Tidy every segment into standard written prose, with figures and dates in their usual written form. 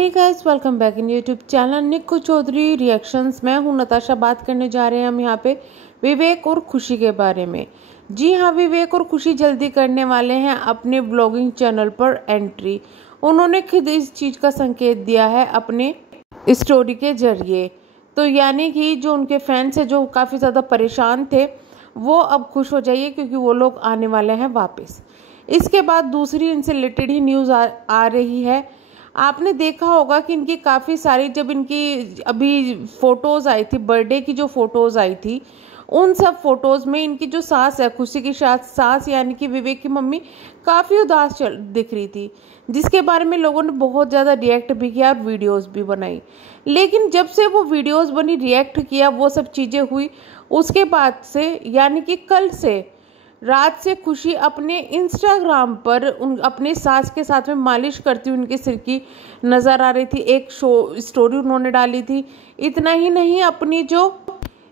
Hey guys, welcome back in YouTube channel Nikku Chaudhary reactions. मैं हूं नताशा। बात करने जा रहे हैं हम यहाँ पे विवेक और खुशी के बारे में। जी हाँ, विवेक और खुशी जल्दी करने वाले हैं अपने ब्लॉगिंग चैनल पर एंट्री। उन्होंने खुद इस चीज़ का संकेत दिया है अपने स्टोरी के जरिए। तो यानी कि जो उनके फैंस हैं जो काफ़ी ज़्यादा परेशान थे, वो अब खुश हो जाइए क्योंकि वो लोग आने वाले हैं वापस। इसके बाद दूसरी इनसे रिलेटेड ही न्यूज़ आ रही है। आपने देखा होगा कि इनकी काफ़ी सारी, जब इनकी अभी फ़ोटोज़ आई थी, बर्थडे की जो फ़ोटोज़ आई थी, उन सब फ़ोटोज़ में इनकी जो सास है, खुशी की सास यानी कि विवेक की मम्मी, काफ़ी उदास दिख रही थी, जिसके बारे में लोगों ने बहुत ज़्यादा रिएक्ट भी किया और वीडियोस भी बनाई। लेकिन जब से वो वीडियोस बनी, रिएक्ट किया, वो सब चीज़ें हुई, उसके बाद से यानी कि कल से रात से खुशी अपने इंस्टाग्राम पर अपने सास के साथ में मालिश करती हुई उनके सिर की नज़र आ रही थी। एक स्टोरी उन्होंने डाली थी। इतना ही नहीं, अपनी जो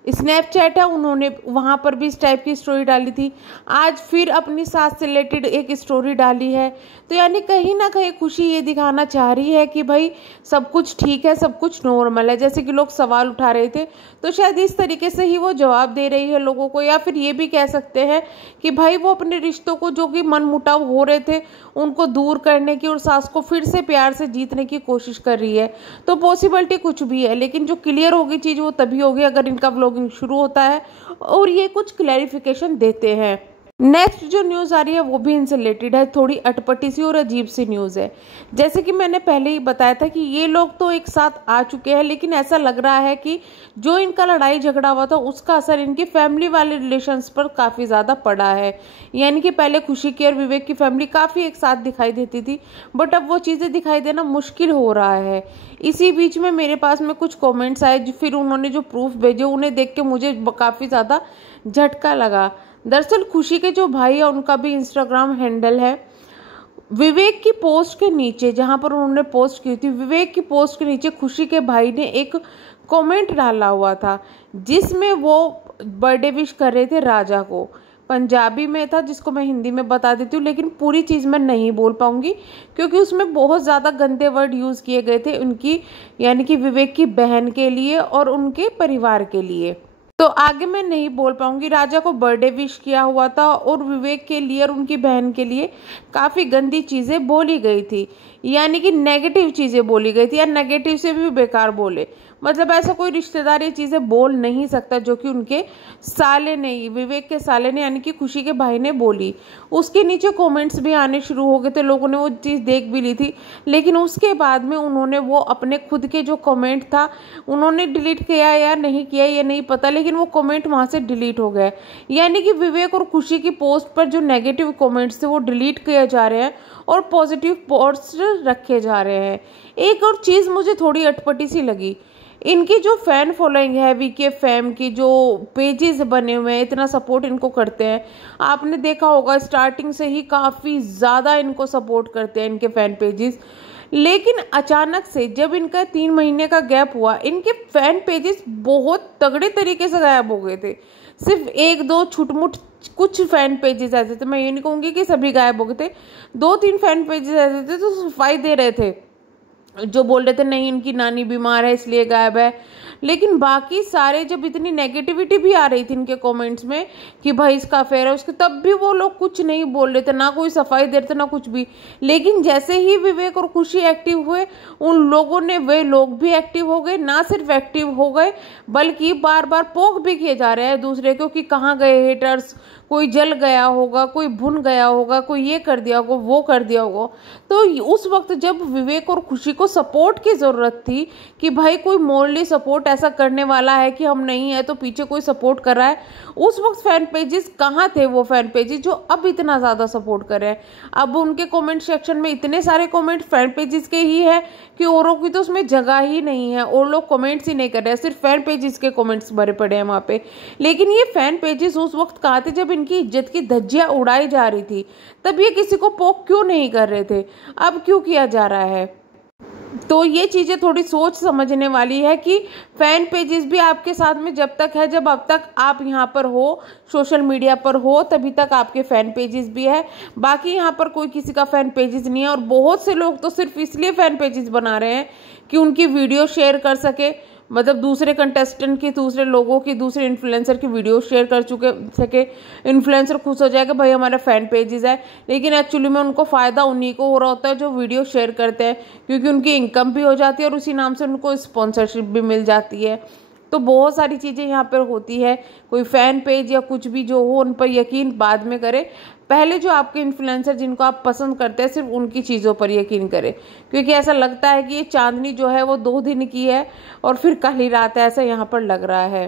स्नैपचैट है उन्होंने वहाँ पर भी इस टाइप की स्टोरी डाली थी। आज फिर अपनी सास से रिलेटेड एक स्टोरी डाली है। तो यानी कहीं ना कहीं खुशी ये दिखाना चाह रही है कि भाई सब कुछ ठीक है, सब कुछ नॉर्मल है। जैसे कि लोग सवाल उठा रहे थे, तो शायद इस तरीके से ही वो जवाब दे रही है लोगों को। या फिर ये भी कह सकते हैं कि भाई वो अपने रिश्तों को, जो कि मनमुटाव हो रहे थे, उनको दूर करने की और सास को फिर से प्यार से जीतने की कोशिश कर रही है। तो पॉसिबिलिटी कुछ भी है, लेकिन जो क्लियर होगी चीज़ वो तभी होगी अगर इनका व्लॉगिंग शुरू होता है और ये कुछ क्लैरिफिकेशन देते हैं। नेक्स्ट जो न्यूज़ आ रही है वो भी इनसे रिलेटेड है। थोड़ी अटपटी सी और अजीब सी न्यूज़ है। जैसे कि मैंने पहले ही बताया था कि ये लोग तो एक साथ आ चुके हैं, लेकिन ऐसा लग रहा है कि जो इनका लड़ाई झगड़ा हुआ था उसका असर इनकी फैमिली वाले रिलेशंस पर काफ़ी ज़्यादा पड़ा है। यानी कि पहले खुशी की और विवेक की फैमिली काफ़ी एक साथ दिखाई देती थी, बट अब वो चीज़ें दिखाई देना मुश्किल हो रहा है। इसी बीच में मेरे पास में कुछ कॉमेंट्स आए, फिर उन्होंने जो प्रूफ भेजे उन्हें देख के मुझे काफ़ी ज़्यादा झटका लगा। दरअसल खुशी के जो भाई है उनका भी इंस्टाग्राम हैंडल है। विवेक की पोस्ट के नीचे, जहां पर उन्होंने पोस्ट की थी, विवेक की पोस्ट के नीचे खुशी के भाई ने एक कमेंट डाला हुआ था, जिसमें वो बर्थडे विश कर रहे थे राजा को। पंजाबी में था, जिसको मैं हिंदी में बता देती हूँ, लेकिन पूरी चीज़ मैं नहीं बोल पाऊंगी क्योंकि उसमें बहुत ज़्यादा गंदे वर्ड यूज़ किए गए थे उनकी, यानी कि विवेक की बहन के लिए और उनके परिवार के लिए। तो आगे मैं नहीं बोल पाऊंगी। राजा को बर्थडे विश किया हुआ था और विवेक के लिए और उनकी बहन के लिए काफ़ी गंदी चीज़ें बोली गई थी, यानी कि नेगेटिव चीज़ें बोली गई थी, या नेगेटिव से भी बेकार बोले। मतलब ऐसा कोई रिश्तेदार ये चीज़ें बोल नहीं सकता जो कि उनके साले ने, विवेक के साले ने यानी कि खुशी के भाई ने बोली। उसके नीचे कमेंट्स भी आने शुरू हो गए थे, लोगों ने वो चीज़ देख भी ली थी, लेकिन उसके बाद में उन्होंने वो अपने खुद के जो कमेंट था उन्होंने डिलीट किया या नहीं किया ये नहीं पता, लेकिन वो कमेंट वहाँ से डिलीट हो गए। यानी कि विवेक और खुशी की पोस्ट पर जो नेगेटिव कमेंट्स थे वो डिलीट किए जा रहे हैं और पॉजिटिव पोस्ट रखे जा रहे हैं। एक और चीज़ मुझे थोड़ी अटपटी सी लगी, इनकी जो फैन फॉलोइंग है, वीके फैम की जो पेजेस बने हुए हैं, इतना सपोर्ट इनको करते हैं। आपने देखा होगा स्टार्टिंग से ही काफ़ी ज़्यादा इनको सपोर्ट करते हैं इनके फैन पेजेस। लेकिन अचानक से जब इनका 3 महीने का गैप हुआ, इनके फैन पेजेस बहुत तगड़े तरीके से गायब हो गए थे। सिर्फ 1-2 छुटमुट कुछ फैन पेजेस ऐसे थे, मैं ये नहीं कहूँगी कि सभी गायब हो गए थे, 2-3 फैन पेजेस ऐसे थे तो सफाई दे रहे थे, जो बोल रहे थे नहीं उनकी नानी बीमार है इसलिए गायब है। लेकिन बाकी सारे, जब इतनी नेगेटिविटी भी आ रही थी इनके कमेंट्स में कि भाई इसका अफेयर है उसके, तब भी वो लोग कुछ नहीं बोल रहे थे, ना कोई सफाई दे रहे थे ना कुछ भी। लेकिन जैसे ही विवेक और खुशी एक्टिव हुए, उन लोगों ने, वे लोग भी एक्टिव हो गए। ना सिर्फ एक्टिव हो गए बल्कि बार बार पोक भी किए जा रहे हैं दूसरे को कि कहाँ गए हेटर्स, कोई जल गया होगा, कोई भुन गया होगा, कोई ये कर दिया होगा, वो कर दिया होगा। तो उस वक्त जब विवेक और खुशी को सपोर्ट की ज़रूरत थी कि भाई कोई मोरली सपोर्ट ऐसा करने वाला है कि हम नहीं है तो पीछे कोई सपोर्ट कर रहा है, उस वक्त फैन पेजेस कहाँ थे? वो फैन पेजेस जो अब इतना ज़्यादा सपोर्ट कर रहे हैं। अब उनके कमेंट सेक्शन में इतने सारे कमेंट फैन पेजेस के ही है कि औरों की तो उसमें जगह ही नहीं है, और लोग कमेंट्स ही नहीं कर रहे हैं, सिर्फ फैन पेजेस के कमेंट्स भरे पड़े हैं वहाँ पे। लेकिन ये फैन पेजेस उस वक्त कहाँ थे जब इनकी इज्जत की धज्जियाँ उड़ाई जा रही थी? तब ये किसी को पोक क्यों नहीं कर रहे थे? अब क्यों किया जा रहा है? तो ये चीज़ें थोड़ी सोच समझने वाली है कि फ़ैन पेजेस भी आपके साथ में जब तक है, जब अब तक आप यहाँ पर हो, सोशल मीडिया पर हो, तभी तक आपके फ़ैन पेजेस भी है। बाकी यहाँ पर कोई किसी का फ़ैन पेजेस नहीं है। और बहुत से लोग तो सिर्फ इसलिए फ़ैन पेजेस बना रहे हैं कि उनकी वीडियो शेयर कर सके, मतलब दूसरे कंटेस्टेंट की, दूसरे लोगों की, दूसरे इन्फ्लुएंसर की वीडियो शेयर कर सके, इन्फ्लुएंसर खुश हो जाएगा भाई हमारा फ़ैन पेजेस है। लेकिन एक्चुअली में उनको फ़ायदा उन्हीं को हो रहा होता है जो वीडियो शेयर करते हैं, क्योंकि उनकी इनकम भी हो जाती है और उसी नाम से उनको स्पॉन्सरशिप भी मिल जाती है। तो बहुत सारी चीज़ें यहाँ पर होती है। कोई फ़ैन पेज या कुछ भी जो हो, उन पर यकीन बाद में करें। पहले जो आपके इन्फ्लुएंसर जिनको आप पसंद करते हैं, सिर्फ उनकी चीज़ों पर यकीन करें, क्योंकि ऐसा लगता है कि ये चांदनी जो है वो 2 दिन की है और फिर काली रात है, ऐसा यहाँ पर लग रहा है।